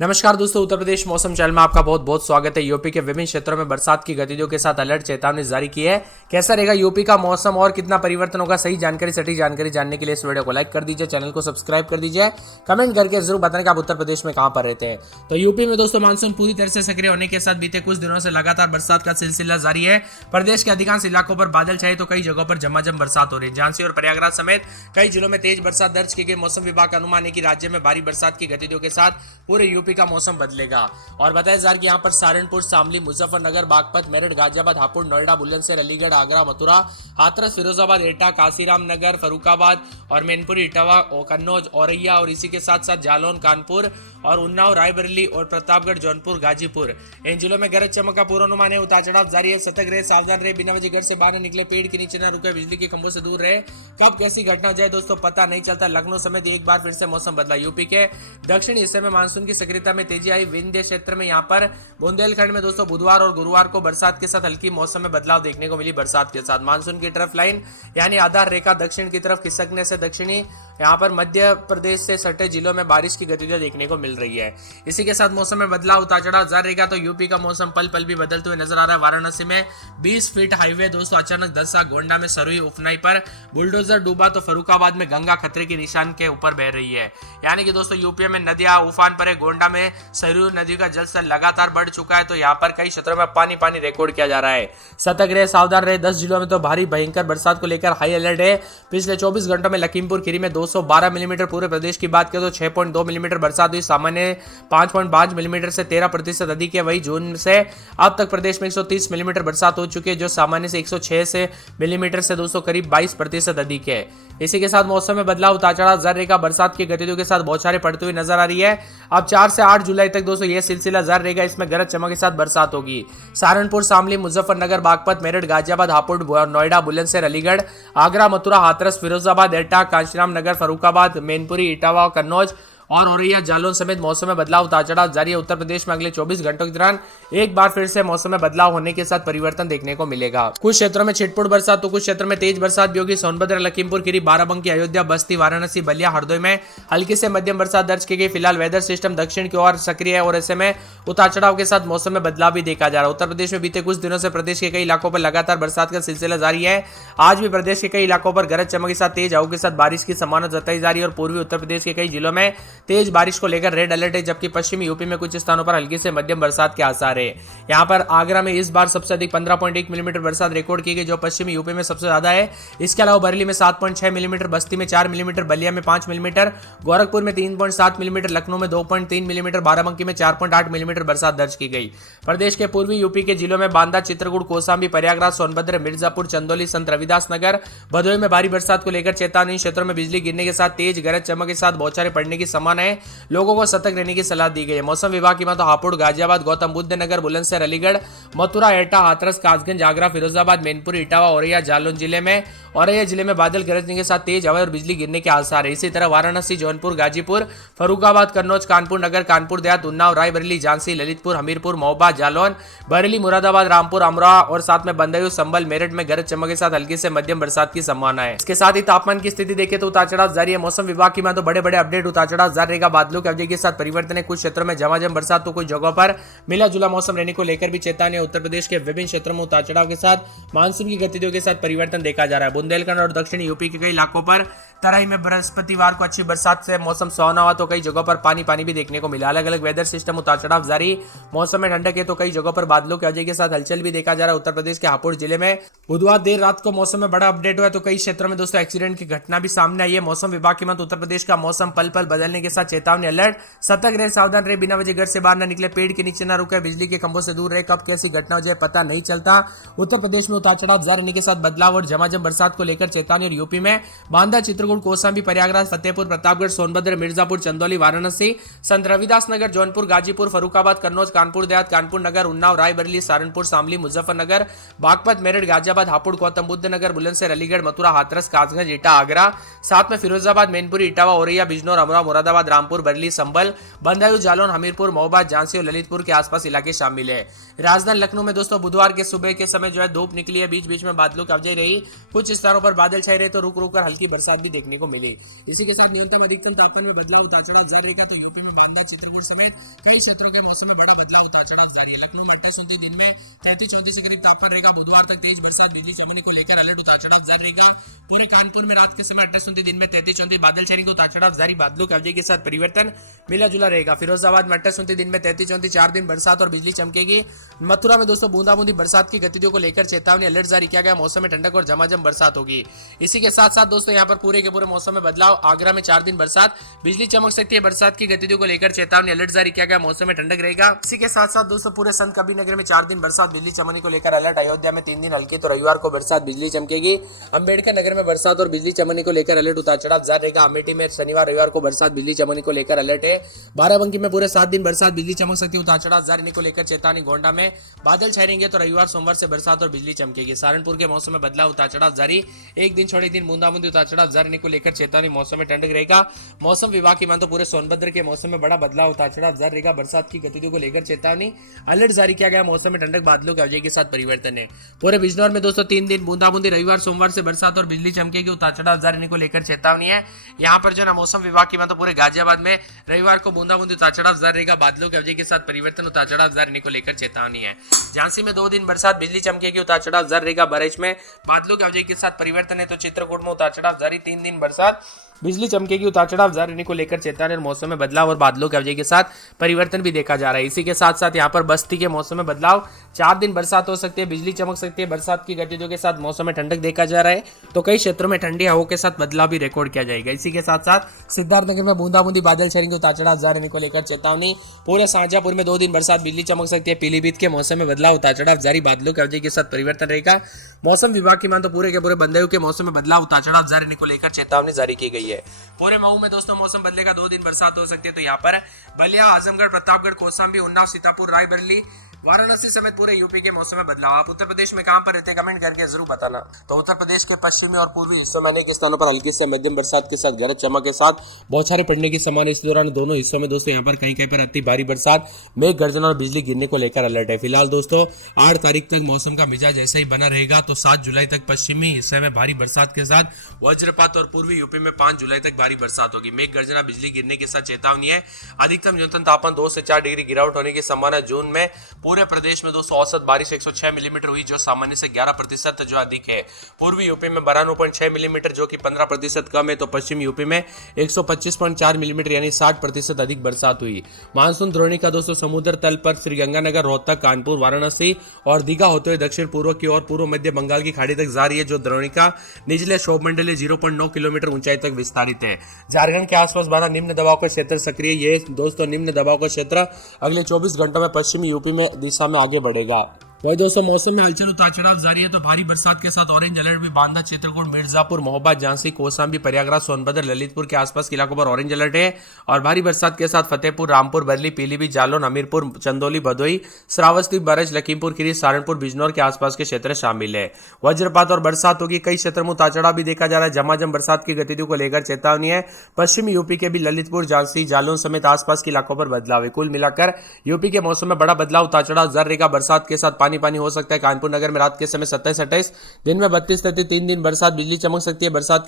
नमस्कार दोस्तों, उत्तर प्रदेश मौसम चैनल में आपका बहुत बहुत स्वागत है। यूपी के विभिन्न क्षेत्रों में बरसात की गतिविधियों के साथ अलर्ट चेतावनी जारी की है। कैसा रहेगा यूपी का मौसम और कितना परिवर्तन होगा, सही जानकारी सटीक जानकारी जानने के लिए इस वीडियो को लाइक कर दीजिए, चैनल को सब्सक्राइब कर दीजिए, कमेंट करके जरूर बताने कि आप उत्तर प्रदेश में कहां पर रहते हैं। तो यूपी में दोस्तों मानसून पूरी तरह से सक्रिय होने के साथ बीते कुछ दिनों से लगातार बरसात का सिलसिला जारी है। प्रदेश के अधिकांश इलाकों पर बादल छाए तो कई जगहों पर झमाझम बरसात हो रही है। झांसी और प्रयागराज समेत कई जिलों में तेज बरसात दर्ज की गई। मौसम विभाग का अनुमान है कि राज्य में भारी बरसात की गतिविधियों के साथ पूरे यूपी का मौसम बदलेगा। और बताया जा रहा है कि यहाँ पर सहारनपुर, शामली, मुजफ्फरनगर, बागपत, मेरठ, गाजियाबाद, हापुड़, नोएडा, बुलंदशहर, अलीगढ़, आगरा, मथुरा, हाथरस, फिरोजाबाद, एटा, काशीराम नगर, फरुखाबाद और मैनपुरी, इटावा, कन्नौज, औरैया और इसी के साथ साथ जालौन, कानपुर और उन्नाव, रायबरेली और प्रतापगढ़, जौनपुर, गाजीपुर, इन जिलों में गरज चमक का पूर्वानुमान है। उतार चढ़ाव जारी है। सतर्क रहे, सावधान रहे, बिना वजह घर से बाहर निकले, पेड़ के नीचे न रुके, बिजली के खंभों से दूर रहे। कब कैसी घटना जाए दोस्तों पता नहीं चलता। लखनऊ समेत एक बार फिर से मौसम बदला। यूपी के दक्षिणी हिस्से में मानसून की सक्रियता में तेजी आई। विंध्य क्षेत्र में यहाँ पर बुंदेलखंड में दोस्तों बुधवार और गुरुवार को बरसात के साथ हल्की मौसम में बदलाव देखने को मिली। बरसात के साथ मानसून की ट्रफ लाइन यानी आधार रेखा दक्षिण की तरफ खिसकने से दक्षिणी यहाँ पर मध्य प्रदेश से सटे जिलों में बारिश की गतिविधियां देखने को मिल रही है। इसी के साथ मौसम में बदलाव उतार चढ़ाव जारी रहेगा। तो यूपी का मौसम पल पल भी बदलते हुए नजर आ रहा है। वाराणसी में 20 फीट हाईवे दोस्तों अचानक धंसा। गोंडा में सरुई उफनाई पर बुलडोजर डूबा तो फरुखाबाद में गंगा खतरे के निशान के ऊपर बह रही है। यानी कि दोस्तों यूपी में नदियां उफान पर है। गोंडा में सरयू नदी का जलस्तर लगातार बढ़ चुका है। तो यहाँ पर कई क्षेत्रों में पानी पानी रिकॉर्ड किया जा रहा है। सतर्क रहे, सावधान रहे। 10 जिलों में तो भारी भयंकर बरसात को लेकर हाई अलर्ट है। पिछले 24 घंटों में लखीमपुर खीरी में 212 मिलीमीटर, पूरे प्रदेश की बात करें तो 6.2 मिलीमीटर बरसात हुई। सामान्य 5.5 मिलीमीटर से 13% अधिक है। वही जून से अब तक प्रदेश में 130 मिलीमीटर बरसात हो चुकी है, जो सामान्य से 106 से मिलीमीटर से दोस्तों करीब 22% अधिक है। इसी के साथ मौसम में बदलाव उतार चढ़ाव जारी रहेगा। बरसात की गतिविधियों के साथ बौछारें पड़ती हुई नजर आ रही है। अब 4 से 8 जुलाई तक दोस्तों यह सिलसिला जारी रहेगा। इसमें गरज चमक के साथ बरसात होगी। सहारनपुर, शामली, मुजफ्फरनगर, बागपत, मेरठ, गाजियाबाद, हापुड़, नोएडा, बुलंदशहर, अलीगढ़, आगरा, मथुरा, हाथरस, फिरोजाबाद, एटा, कांशीराम नगर, फरुखाबाद, मैनपुरी, इटावा, कन्नौज और औरैया, जालौन समेत मौसम में बदलाव उतार चढ़ाव जारी है। उत्तर प्रदेश में अगले 24 घंटों के दौरान एक बार फिर से मौसम में बदलाव होने के साथ परिवर्तन देखने को मिलेगा। कुछ क्षेत्रों में छिटपुट बरसात तो कुछ क्षेत्रों में तेज बरसात भी होगी। सोनभद्र, लखीमपुर खीरी, बाराबंकी, अयोध्या, बस्ती, वाराणसी, बलिया, हरदोई में हल्की से मध्यम बरसात दर्ज की गई। फिलहाल वेदर सिस्टम दक्षिण की ओर सक्रिय है और ऐसे में उतार चढ़ाव के साथ मौसम में बदलाव भी देखा जा रहा है। उत्तर प्रदेश में बीते कुछ दिनों से प्रदेश के कई इलाकों पर लगातार बरसात का सिलसिला जारी है। आज भी प्रदेश के कई इलाकों पर गरज चमक के साथ तेज हवाओं के साथ बारिश की संभावना जताई जा रही है और पूर्वी उत्तर प्रदेश के कई जिलों में तेज बारिश को रेड अलर्ट है, जबकि पश्चिमी यूपी में कुछ स्थानों पर हल्की से मध्यम बरसात के आसार है। यहां पर आगरा में इस बार सबसे अधिक 15.1 मिलीमीटर बरसात रिकॉर्ड की गई, जो पश्चिमी यूपी में सबसे ज्यादा है। इसके अलावा बरेली में 7.6 मिलीमीटर, बस्ती में 4 मिलीमीटर, बलिया में 5 मिलीमीटर, गोरखपुर में 3.7 मिलीमीटर, लखनऊ में 2.3 मिलीमीटर, बाराबंकी में 4.8 मिलीमीटर बरसात दर्ज की गई। प्रदेश के पूर्वी यूपी के जिलों में बांदा, चित्रकूट, कौशाम्बी, प्रयागराज, सोनभद्र, मिर्जापुर, चंदौली, संत रविदास नगर, भदोही में भारी बरसात को लेकर चेतावनी। क्षेत्रों में बिजली गिरने के साथ तेज गरज चमक के साथ बौछारें पड़ने की संभावना है। लोगों को सतर्क रहने की सलाह दी गई है। मौसम विभाग की मानो हापुड़, गाजियाबाद, गौतम बुद्ध नगर, बुलंदशहर, अलीगढ़, मथुरा, एटा, हाथरस, कासगंज, आगरा, फिरोजाबाद, मैनपुरी, इटावा, औरैया, जालौन जिले में बादल गरजने के साथ तेज हवा और बिजली गिरने के आसार है। इसी तरह वाराणसी, जौनपुर, गाजीपुर, फरुखाबाद, कन्नौज, कानपुर नगर, कानपुर देहात, उन्नाव, रायबरेली, झांसी, ललितपुर, हमीरपुर, महोबा, जालौन, बरेली, मुरादाबाद, रामपुर, अमरोहा और साथ में बदायूं, संभल, मेरठ में गरज चमक के साथ हल्की से मध्यम बरसात की संभावना है। इसके साथ ही तापमान की स्थिति देखें तो उतार चढ़ाव जारी है। मौसम विभाग की मानो बड़े बड़े अपडेट उतार चढ़ाव जारी रहेगा। बादलों के अवधि के साथ परिवर्तन है। कुछ क्षेत्रों में झमाझम बरसात तो कुछ जगहों पर मिला जुला मौसम रहने को लेकर भी चेतावनी। उत्तर प्रदेश के विभिन्न क्षेत्रों में उतार चढ़ाव के साथ मानसून की गतिविधियों के साथ परिवर्तन देखा जा रहा है। बुंदेलखंड और दक्षिणी यूपी के कई इलाकों पर तराई में बृहस्पतिवार को अच्छी बरसात से मौसम सुहावना हुआ तो कई जगहों पर पानी पानी भी देखने को मिला। अलग अलग वेदर सिस्टम उतार चढ़ाव जारी। मौसम में ठंडक है तो कई जगहों पर बादलों के वजह के साथ हलचल भी देखा जा रहा है। उत्तर प्रदेश के हापुड़ जिले में बुधवार देर रात को मौसम में बड़ा अपडेट हुआ तो कई क्षेत्रों में दोस्तों एक्सीडेंट की घटना भी सामने आई है। मौसम विभाग की मत उत्तर प्रदेश का मौसम पल पल बदलने के साथ चेतावनी अलर्ट। सतर्क रहे, सावधान रहे, बिना वजह घर से बाहर न निकले, पेड़ के नीचे न रुके, बिजली के खंभों से दूर रहे। कब कैसी घटना हो जाए पता नहीं चलता। उत्तर प्रदेश में उतार चढ़ाव जारी रहने के साथ बदलाव और झमाझम बरसात को लेकर चेतावनी। और यूपी में बांदा, चित्रकूट, कौशाम्बी, प्रयागराज, फतेहपुर, प्रतापगढ़, सोनभद्र, मिर्जापुर, चंदौली, वाराणसी, संत रविदास नगर, जौनपुर, गाजीपुर, फरुखाबाद, कन्नौज, कानपुर देहात, कानपुर नगर, उन्नाव, रायबरेली, सहारनपुर, शामली, मुजफ्फरनगर, बागपत, मेरठ, गाजियाबाद, हापुड़, गौतम बुद्ध नगर, बुलंदशहर, अलीगढ़, मथुरा, हाथरस, कासगंज, एटा, आगरा, साथ में फिरोजाबाद, मैनपुरी, इटावा, औरैया, बिजनौर, अमरोहा, मुरादाबाद, रामपुर, बरेली, संभल, बदायूं, जालौन, हमीरपुर, महोबा, झांसी और ललितपुर के आसपास इलाके शामिल है। राजधानी लखनऊ में दोस्तों बुधवार के सुबह के समय जो है धूप निकली है, बीच बीच में बादलों की अवधि रही। कुछ स्थानों पर बादल छाए रहे तो रुक रुक कर हल्की बरसात भी देखने को मिली। इसी के साथ न्यूनतम अधिकतम तापमान में बदलाव उतार चढ़ाव जारी रहेगा। तो यूपी में बांदा, चित्रकूट समेत कई क्षेत्रों के मौसम में बड़ा बदलाव उतार चढ़ाव जारी है। लखनऊ में 28-29 दिन में 33-34 के करीब तापमान रहेगा। बुधवार तक तेज बरसात, बिजली चमकने को लेकर अलर्ट, उतार चढ़ाव जारी रहेगा। पूरे कानपुर में रात के समय 28-29 दिन में 33-34 बादल छाएंगे, उतार चढ़ाव जारी। बादलों की अवधि के साथ परिवर्तन मिला जुला रहेगा। फिरोजाबाद में 28-29 दिन में 33-34 4 दिन बरसात और बिजली चमकेगी। मथुरा में दोस्तों बूंदाबूंदी बरसात की गतिविधियों को लेकर चेतावनी, अलर्ट जारी किया गया। मौसम में ठंडक और झमाझम बरसात होगी। इसी के साथ साथ दोस्तों यहाँ पर पूरे के पूरे मौसम में बदलाव। आगरा में 4 दिन बरसात, बिजली चमक सकती है। बरसात की गतिविधियों को लेकर चेतावनी, अलर्ट जारी किया गया। मौसम में ठंडक रहेगा। इसी के साथ साथ दोस्तों पूरे संत कबीरनगर में 4 दिन बरसात, बिजली चमकने को लेकर अलर्ट। अयोध्या में 3 दिन हल्की तो रविवार को बरसात, बिजली चमकेगी। अंबेडकर नगर में बरसात और बिजली चमकने को लेकर अलर्ट, उतार चढ़ाव जारी रहेगा। अमेठी में शनिवार रविवार को बरसात, बिजली चमकने को लेकर अलर्ट है। बाराबंकी में पूरे 7 दिन बरसात, बिजली चमक सकती है, उतार चढ़ाव जारी को लेकर चेतावनी। गोंडा में बादल छाएंगे तो रविवार सोमवार से बरसात और बिजली चमकेगी। सहारनपुर के मौसम में बदलाव, उतार चढ़ाव जारी। एक दिन छोड़े दिन बूंदाबूंदी, उतार चढ़ाव जारी को लेकर चेतावनी। मौसम में ठंडक रहेगा। मौसम विभाग की माने तो पूरे सोनभद्र के मौसम में बड़ा बदलाव, उतार चढ़ाव जारी रहेगा। बरसात की गतिविधियों को लेकर चेतावनी, अलर्ट जारी किया गया। मौसम में ठंडक, बादलों की अवधि के साथ परिवर्तन है। पूरे बिजनौर में दोस्तों 3 दिन बूंदाबूंदी, रविवार सोमवार से बरसात और बिजली चमकेगी, उतार चढ़ाव जारी को लेकर चेतावनी है। यहाँ पर जो ना मौसम विभाग की माने तो पूरे गाजियाबाद में रविवार को बूंदाबूंदी, उतार चढ़ाव जारी रहेगा। बादलों की अवधि के साथ परिवर्तन, उतार चढ़ाव जारी को लेकर चेतावनी है। झांसी में 2 दिन बरसात, बिजली चमकेगी, उतार चढ़ाव जारी रहेगा। बरेच में बादलों की अवधि के साथ परिवर्तन है। तो चित्रकूट में उतार चढ़ाव जारी, 3 दिन बरसात, बिजली चमकेगी, उतार चढ़ाव जारी को लेकर चेतावनी। और मौसम में बदलाव और बादलों की अवधि के साथ परिवर्तन भी देखा जा रहा है। इसी के साथ साथ यहाँ पर बस्ती के मौसम में बदलाव, 4 दिन बरसात हो सकती है, बिजली चमक सकती है। बरसात की गतिविधियों के साथ मौसम में ठंडक देखा जा रहा है। तो कई क्षेत्रों में ठंडी हवाओं के साथ बदलाव भी रिकॉर्ड किया जाएगा। इसी के साथ साथ सिद्धार्थनगर में बूंदाबूंदी, बादल छाएंगे, उतार चढ़ाव जारी को लेकर चेतावनी। पूरे शाहजहांपुर में 2 दिन बरसात, बिजली चमक सकती है। पीलीभीत के मौसम में बदलाव, उतार चढ़ाव जारी। बादलों की अवधि के साथ परिवर्तन रहेगा। मौसम विभाग की मान तो पूरे के पूरे बंदरदेव के मौसम में बदलाव, उतार चढ़ाव जारी को लेकर चेतावनी जारी की गई है। पूरे मऊ में दोस्तों मौसम बदलेगा, 2 दिन बरसात हो सकती है। तो यहाँ पर बलिया, आजमगढ़, प्रतापगढ़, कौशाम्बी, उन्नाव, सीतापुर, रायबरेली, वाराणसी समेत पूरे यूपी के मौसम में बदलाव। आप उत्तर प्रदेश में कहां पर रहते हैं कमेंट करके जरूर बताना। तो उत्तर प्रदेश के पश्चिमी और पूर्वी हिस्सों में अनेक स्थानों पर हल्की से मध्यम बरसात के साथ गरज चमक के साथ बौछारें पड़ने की संभावना। इस दौरान दोनों हिस्सों में दोस्तों यहाँ पर कहीं कहीं पर अति भारी बरसात, मेघ गर्जन और बिजली गिरने को लेकर अलर्ट है। फिलहाल दोस्तों 8 तारीख तक मौसम का मिजाज ऐसा ही बना रहेगा। तो 7 जुलाई तक पश्चिमी हिस्से में भारी बरसात के साथ वज्रपात और पूर्वी यूपी में 5 जुलाई तक भारी बरसात होगी। मेघ गर्जना, बिजली गिरने के साथ चेतावनी है। अधिकतम न्यूनतम तापमान 2 से 4 डिग्री गिरावट होने की संभावना। जून में पूरे प्रदेश में दोस्तों औसत बारिश 106 मिलीमीटर हुई, जो सामान्य से 11% जो अधिक है। पूर्वी यूपी में 92.6 मिलीमीटर, जो कि 15% कम है। तो पश्चिम यूपी में 125.4 मिलीमीटर यानी 60% अधिक बरसात हुई। मानसून द्रोणिका दोस्तों समुद्र तल पर श्रीगंगानगर, रोहतक, कानपुर, वाराणसी और दीघा होते हुए दक्षिण पूर्व की ओर पूर्व मध्य बंगाल की खाड़ी तक जारी है। जो द्रोणिका निचले क्षोभमंडलीय 0.9 किलोमीटर ऊंचाई तक विस्तारित है। झारखंड के आसपास बना निम्न दबाव का क्षेत्र सक्रिय। ये दोस्तों निम्न दबाव का क्षेत्र अगले 24 घंटों में पश्चिमी यूपी में दिशा में आगे बढ़ेगा। वही दोस्तों मौसम में हलचल, उतार चढ़ाव जारी है। तो भारी बरसात के साथ ऑरेंज अलर्ट भी बांदा, चित्रकूट, मिर्जापुर, महोबा, झांसी, कौशाम्बी, प्रयागराज, सोनभद्र, ललितपुर के आसपास के इलाकों पर ऑरेंज अलर्ट है। और भारी बरसात के साथ फतेहपुर, रामपुर, बरली, पीलीभीत, जालौन, हमीरपुर, चंदौली, भदोई, श्रावस्ती, बरज, लखीमपुर खीरी, सहारनपुर, बिजनौर के आसपास के क्षेत्र शामिल है। वज्रपात और बरसात होगी। कई क्षेत्रों में उतार चढ़ाव भी देखा जा रहा है। झमाझम बरसात की गतिविधियों को लेकर चेतावनी है। पश्चिमी यूपी के भी ललितपुर, झांसी, जालौन समेत आसपास के इलाकों पर बदलाव है। कुल मिलाकर यूपी के मौसम में बड़ा बदलाव, उतार चढ़ाव जारी रहेगा। बरसात के साथ पानी पानी हो सकता है। कानपुर नगर में रात के समय 27-28, दिन में 32-33 3 दिन बरसात, बिजली चमक सकती है। बरसात की